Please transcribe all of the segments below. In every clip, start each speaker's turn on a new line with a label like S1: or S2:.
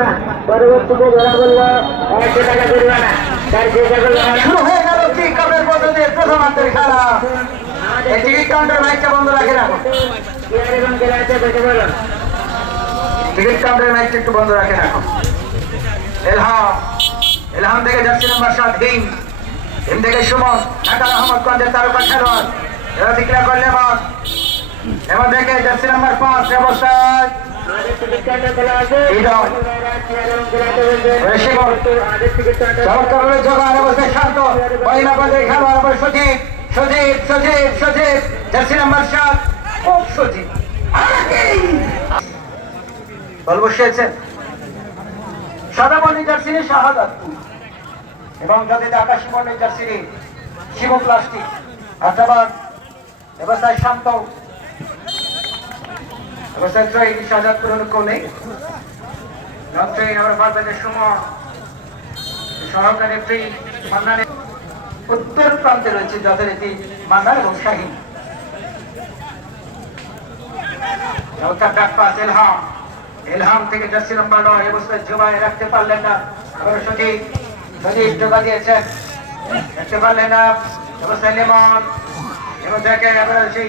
S1: না পরবর্তীতে ধরা বলল একশো টাকা জরিমানা তার চেষ্টা করল না।
S2: শুরু হয়ে গেল টিক কাপের পদ্ধতির প্রথমার্ধের খেলা। এই টিকিট কাউন্টার মাইকটা বন্ধ রাখে
S1: আর এখন খেলা আছে বসে বলুন
S2: টিকিট কাউন্টার মাইকটা একটু বন্ধ রাখে রাখো এলহাম এলহাম থেকে জার্সি নাম্বার সাত হিম। হিম থেকে সুমন ঢাকা আহমদগঞ্জের তারকা খেলোয়াড়। এরা করলে এবার। জার্সি নাম্বার পাঁচ ব্যবস্থায়
S1: আমাদের টিকিট কাউন্টার খোলা আছে
S2: হৃদয়। ঋষিবর।
S1: আমাদের টিকিট কাউন্টার
S2: চমৎকার ভাবে জোগান অবস্থায় শান্ত মহিলাবাদের খেলোয়াড় আবার সজীব সজীব সজীব সজীব জার্সি নাম্বার সাত খুব আগেই। বল বসিয়েছেন সাদা বর্ণী জার্সি শাহাদাতপুর এবং যদি আকাশী বর্ণী জার্সি শিব প্লাস্টিক হায়দ্রাবাদ ব্যবস্থায় শান্ত নেই। নত্রয়ী আবার বারবাদের সময় সহকারী প্রি মান্নানে উত্তর প্রান্তে রয়েছে যথারীতি মান্নান এবং শাহিন। চমৎকার ডাক এলহাম। এলহাম থেকে জার্সি নাম্বার নয় এই অবস্থায় রাখতে পারলেন না। আবার সঠিক সঠিক রাখতে পারলেন না। অবস্থায় লেমন। এবং দেখে আবার সেই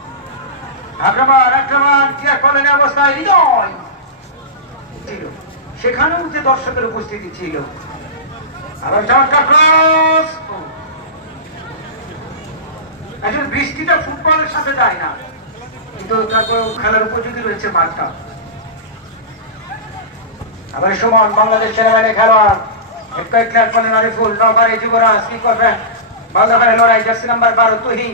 S2: আক্রমণ আক্রমণ ক্রিয়া অবস্থায় হৃদয় ছিল। সেখানেও যে দর্শকের উপস্থিতি ছিল। আসলে বৃষ্টিটা ফুটবলের সাথে যায় না। কিন্তু তারপর খেলার উপযোগী রয়েছে মাঠটা। আবার সুমন, বাংলাদেশ সেনাবাহিনী খেলোয়াড়। করলেন আরিফুল নবারে যুবরাজ কি করবেন বাংলাদেশের লড়াই। জার্সি নাম্বার বারো, তুহিন।